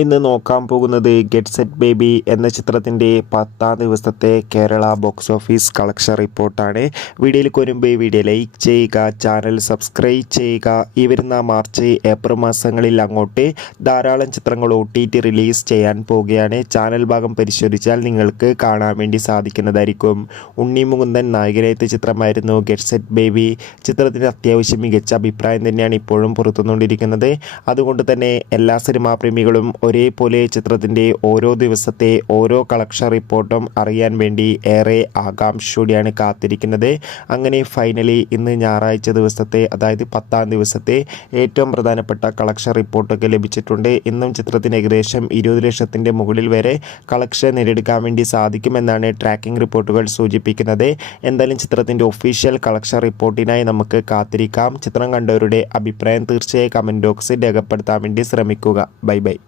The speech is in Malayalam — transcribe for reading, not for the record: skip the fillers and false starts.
ഇന്ന് നോക്കാൻ പോകുന്നത് ഗെറ്റ് സെറ്റ് ബേബി എന്ന ചിത്രത്തിൻ്റെ 10ാം ദിവസത്തെ കേരള ബോക്സ് ഓഫീസ് കളക്ഷൻ റിപ്പോർട്ടാണ്. വീഡിയോയിലേക്ക് വരുമ്പോൾ വീഡിയോ ലൈക്ക് ചെയ്യുക, ചാനൽ സബ്സ്ക്രൈബ് ചെയ്യുക. ഈ വരുന്ന മാർച്ച് ഏപ്രിൽ മാസങ്ങളിൽ അങ്ങോട്ട് ധാരാളം ചിത്രങ്ങൾ OTT റിലീസ് ചെയ്യാൻ പോവുകയാണ്. ചാനൽ ഭാഗം പരിശോധിച്ചാൽ നിങ്ങൾക്ക് കാണാൻ വേണ്ടി സാധിക്കുന്നതായിരിക്കും. ഉണ്ണി മുകുന്ദൻ നായകനെത്തിയ ചിത്രമായിരുന്നു ഗെറ്റ് സെറ്റ് ബേബി. ചിത്രത്തിന് അത്യാവശ്യം മികച്ച അഭിപ്രായം തന്നെയാണ് ഇപ്പോഴും പുറത്തുകൊണ്ടിരിക്കുന്നത്. അതുകൊണ്ട് തന്നെ എല്ലാ സിനിമാ പ്രേമികളും ഒരേപോലെ ചിത്രത്തിൻ്റെ ഓരോ ദിവസത്തെ ഓരോ കളക്ഷൻ റിപ്പോർട്ടും അറിയാൻ വേണ്ടി ഏറെ ആകാംക്ഷയോടെയാണ് കാത്തിരിക്കുന്നത്. അങ്ങനെ ഫൈനലി ഇന്ന് ഞായറാഴ്ച ദിവസത്തെ, അതായത് 10ാം ദിവസത്തെ ഏറ്റവും പ്രധാനപ്പെട്ട കളക്ഷൻ റിപ്പോർട്ടൊക്കെ ലഭിച്ചിട്ടുണ്ട്. ഇന്നും ചിത്രത്തിന് ഏകദേശം 20 ലക്ഷത്തിൻ്റെ മുകളിൽ വരെ കളക്ഷൻ നേടിയെടുക്കാൻ വേണ്ടി സാധിക്കുമെന്നാണ് ട്രാക്കിംഗ് റിപ്പോർട്ടുകൾ സൂചിപ്പിക്കുന്നത്. എന്തായാലും ചിത്രത്തിൻ്റെ ഒഫീഷ്യൽ കളക്ഷൻ റിപ്പോർട്ടിനായി നമുക്ക് കാത്തിരിക്കാം. ചിത്രം കണ്ടവരുടെ അഭിപ്രായം തീർച്ചയായും കമൻറ്റ് ബോക്സിൽ രേഖപ്പെടുത്താൻ വേണ്ടി ശ്രമിക്കുക. Bye bye.